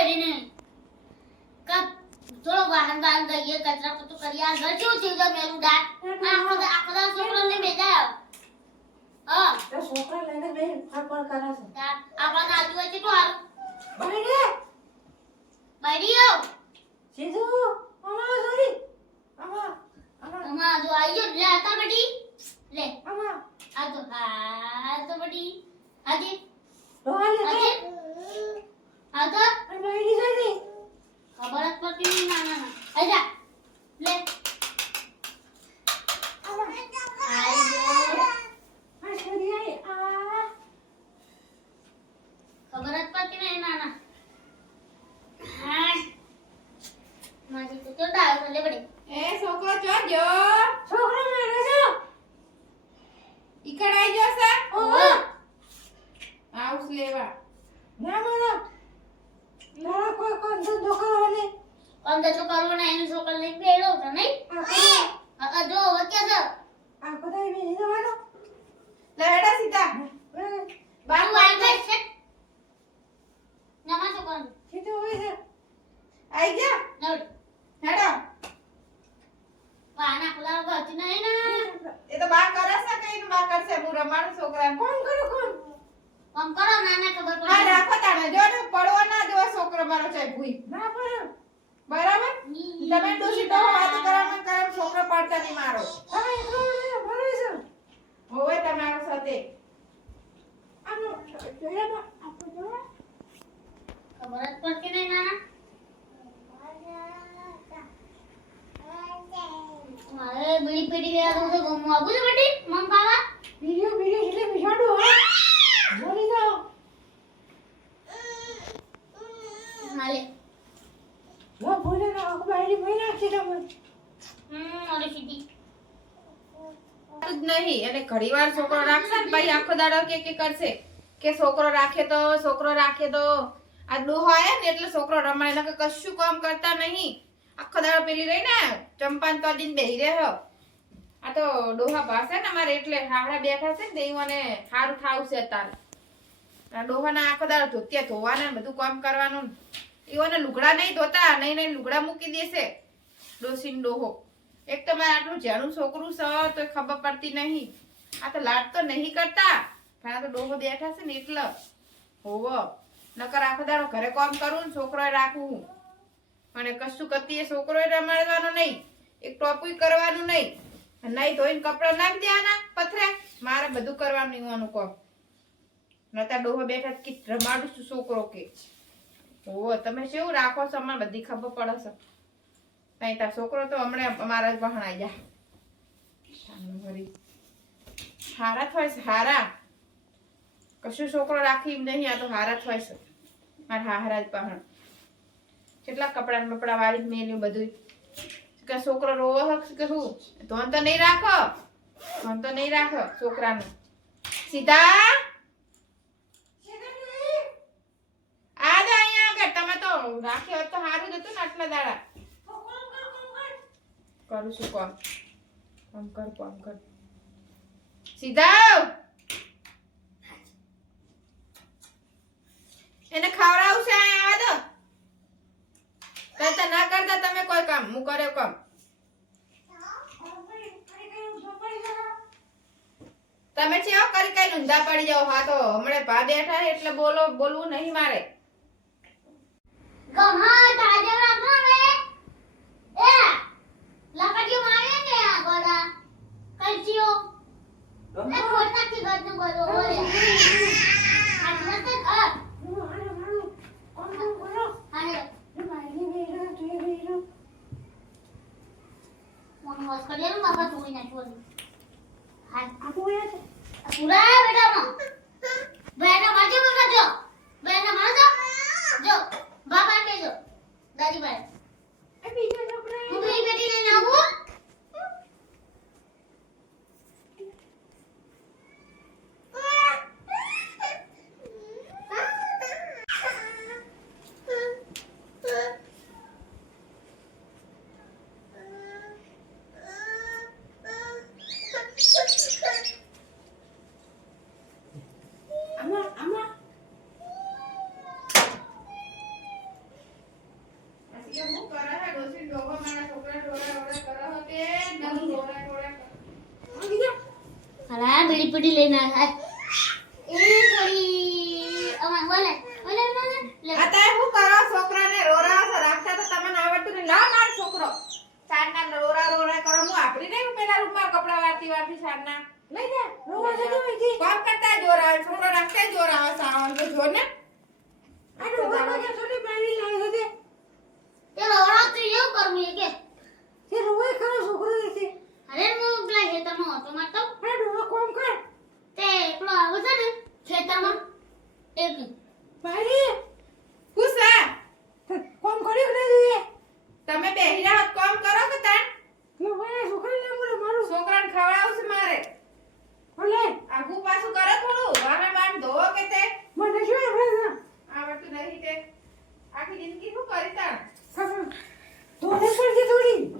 બૈરીને cup થોડો વાહન વાહન ગઈએ કચરા પોતું કરી આ ઘર કેવું થયું છે મેરું દાંત? આખો આખો દાડો છોકરાને બેજાયો હા. છોકરા લઈને બેન ફાફડ કરે છે. આપણા નાતી હોય છે તો હારું બૈરીઓ સીધું અમાર સોરી અમાર અમાર અમાર જો આઈ ગયો લે આતા બડી લે અમાર આ તો હા તો બડી આજે ડોહા લે આજે આ તો અને બહેની જોઈ ખબર જ પડતી નહીં ના ના ના આજા લે આઈ ગયો આ છોરી આઈ આ ખબર જ પડતી નહીં ના ના હા મારી તો તો ડાળ લે બડી એ છોકરો મારે છે ઈકડ આઈ ગયો છે. ઓહો. આઉસ લેવા. ના કોઈ તો એનું છોકરો બેડો તો નહીં? આ આ જો હવે કે આ બધા બેની જવાનો લે હેડા સીધા. બાર તું ગઈ છે. નમા છોકરો સીધું હોય છે. આઈ ગયા? હેડો. પાના ખુલા ગતી નહીં ને. એ તો બા કરે છે કઈ બા કરશે? હું રમાડું છોકરા કોણ કરો કોણ? કોમ કરો ના ના ખબર હા રાખો તાને જો ને પડવો ના દેવો છોકરો મારો છે ભૂઈ. ના પડે. બરાબર? તમે ડોસી તો વાત કરવામાં છોકરો પડતા નહીં મારો. હોવે તમારો સાથે આનો જોયા આપણે જોયા ખબર જ પડતી નહીં નાના મારે બીડી પીડી લેવા તો તો ગમું આવું છે બેટી મમ ખાવા? વિડિયો વિડિયો એટલે બિસાડો હા. જાઓ હાલે. લો બોલે ના આખો બાયડી મહી નાખી તમે હમ ઓલી સીધી. જ નહીં અને ઘડીવાર છોકરો રાખશે ને ભાઈ આખો દાડો કે કે કરશે. કે છોકરો રાખે તો છોકરો રાખે તો. આ ડોહો આયા ને એટલે છોકરો રમાય નકર કશું કામ કરતા નહીં. આખો દાડો પેલી રહી ને ચંપાન તો દિન બેહી રહ્યો. આ તો ડોહા પાસે ને અમારે એટલે હાડા બેઠા છે ને તે મને સારું થાવશે અત્યારે. આ ડોહાના આખો દાડો ધોત્યા ધોવાના ને બધું કામ કરવાનું એઓને લુગડા નહીં ધોતા, નહીં નહીં, લુગડા મૂકી દેશે. ડોસીન ડોહો. એક તો મારે આટલું જાણું છોકરું છે તો ખબર પડતી નહીં. આ તો લાડ તો નહીં કરતા, પણ આ તો ડોહો બેઠા છે ને એટલે. હોવો. નકર આખો દાડો ઘરે કામ કરું ને છોકરોએ રાખવું અને કશું કરતી એ છોકરોએ રમાડવાનો નહીં. એક ટોપુય કરવાનું નહીં. નહીં ધોઈને કપડાં નાખી દેવાના પથરે. મારે બધું કરવાનું ઈવાનું કામ. નતા ડોહો બેઠા કે રમાડું છું છોકરો કે. ઓ તમે શું રાખો છો? અમને બધી ખબર પડે છે. નહીં, તાર છોકરો તો હમણાં અમારા જ વહણાઈ જા. હારા હોય છે, હારા. કશું છોકરો રાખી નહીં, આ તો હારા થવાય છે. મારા હારા જ પહણ કેટલા કપડાં બપડા વાળી મેલ્યું બધું કે છોકરો રોવો હક કે શું? ધોન તો નહીં રાખો. ધોન તો નહીં રાખો છોકરાનું. સીધા? આ જ અહીંયા આગળ, તમે તો રાખ્યો તો સારું જ હતું ને આટલા દાડા. કરું છું કોમ કોમ કર કોમ કર. સીધા એને ખવડાવું છે આ આવા દો કરતા ના કરતા તમે કોઈ કામ હું કર્યો કામ તમે છે કરી કઈ ઊંધા પડી જાવ હા તો હમણે પા બેઠા એટલે બોલો બોલવું નહીં મારે. ગમા તાજે રાખો ને એ લકડીઓ મારે ને આ ગોડા કલચીઓ એ ખોટા થી ગદનું બધું ઓરે આટલા તો અ આને મોન મોસ કરી નું બાપા તું ના પૂરા બેટા બેના માજે બેટા જો. બેના માજો જો બાબા કે જો દાદી ભાઈ પેટી લઈને આવ્યા એ થોડી અમાર બોલે બોલે બોલે. અત્યારે શું કરો? છોકરાને રોરા છે. રાખતા તો તમને આવડતું નહીં લાવ મારો છોકરો. સાંજના રોરા રોરા કરો. હું આપડી નહીં પેલા રૂમમાં કપડા વારતી વારતી સાંજના? લઈ જા. રોવા જતો અહીંથી. કામ કરતા જોર આવે. છોકરો રાખતા જોર આવે. સાવન તો જો ને. આ ડોહા પાસે થોડી પાણી લાવ્યો છે. તે રોડા તો એવું કરવું એ કે. તે રોવે ખરો છોકરો નથી. અરે હું પેલા ખેતરમાં હતો મારતો. અરે ડોળો કોમ કર. તે પેલો આવો છે ને ખેતરમાં. એક. ભાઈ કુસા તે કોમ કરી કે જોઈએ? તમે બેહી રહ્યા કોમ કરો કે તાણ? લો મારા છોકરાને બોલો મારું. છોકરાને ખવડાવું છે મારે. બોલે આગુ પાછું કરો થોડું. વાહે વાહન ધોવો કે તે? મને શું આવડે? આવડતું નહીં તે. આખી જિંદગી શું કરી તાણ? ધોવું પડશે થોડી.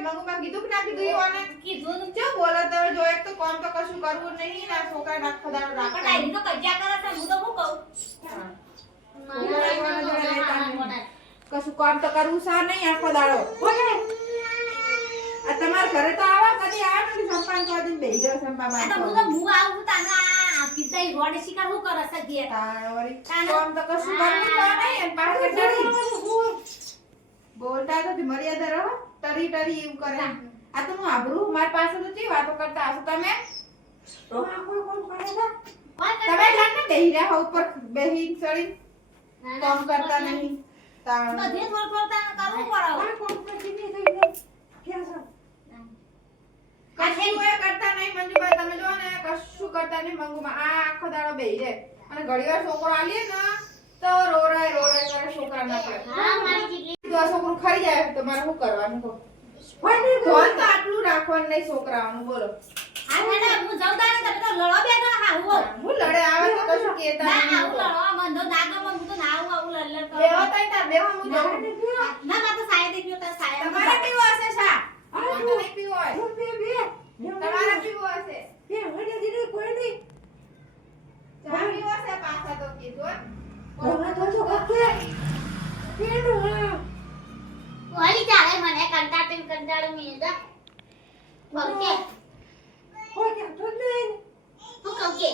મંગુમાં કીધું કે ના કીધું ઈવાને કીધું ને. કેવું બોલે તો જો એક તો કોમ તો કશું કરવું નહીં ના છોકરા નાખો રાખ પણ આઈ તો કજ્યા કરે છે હું તો હું. કહું. કશું કામ તો કરવું સા નહીં આખો દાડો. બોલે. આ તમારા ઘરે તો આવા કદી આવે નથી સંપાન તો દઈને બેહી જાવ સંપા માં તો હું તો હું આવું તાના આ રોડ શિકાર હું કરે છે ઘેર કામ તો કશું કરવું નહીં પાછળ બોલતા તો મર્યાદા રહો. ટરી તરી એવું કરે. આ તો હું આબરૂ મારી પાસે તો ચી વાતો કરતા હશો તમે? તો? આ કોઈ કોમ કરે છે? તમે બેહી રહ્યા હો ઉપર બેહી ચડી કામ કરતા નહીં. તાણ બધે થોડું થોડું તાને કરવું પડે. આ કોમ કરતી નહીં થઈ ક્યાં છે? કશું એ કરતા નહીં મંજુભાઈ તમે જો ને કશું કરતા નહીં મંગુમાં. આ આખો દાડો બેહી રહે. અને ઘડીવાર છોકરો આલીએ ને તો રોરાય રોરાય કરે છોકરા ના પડે હા મારી આ છોકરું ખરી જાય તો મારે શું કરવાનું કહો નહીં તો. આટલું રાખવાનું નહીં છોકરાઓનું બોલો આ મેડમ હું જાઉં તાને તમે તો લડો બે તો હા હું હું લડે આવે તો કશું કહેતા ના હું લડો મન તો ના ગમે હું તો ના હું આવું લલ્લર કરું. બેહો તઈ તાર બેહો હું જાઉં ના ના તો સાયદ દેખ્યો તાર સાયદ તમારે પીવો હશે શા આ તો નહીં પીવો હોય હું બે, બે. તમારે પીવો હશે બે, વડે દીદી કોઈ નહીં. ચા પીવો હશે પાછા તો કીધું. તો જો કરતે. પેલું મને કંટાળી કંટાળી મી દા બોલ કે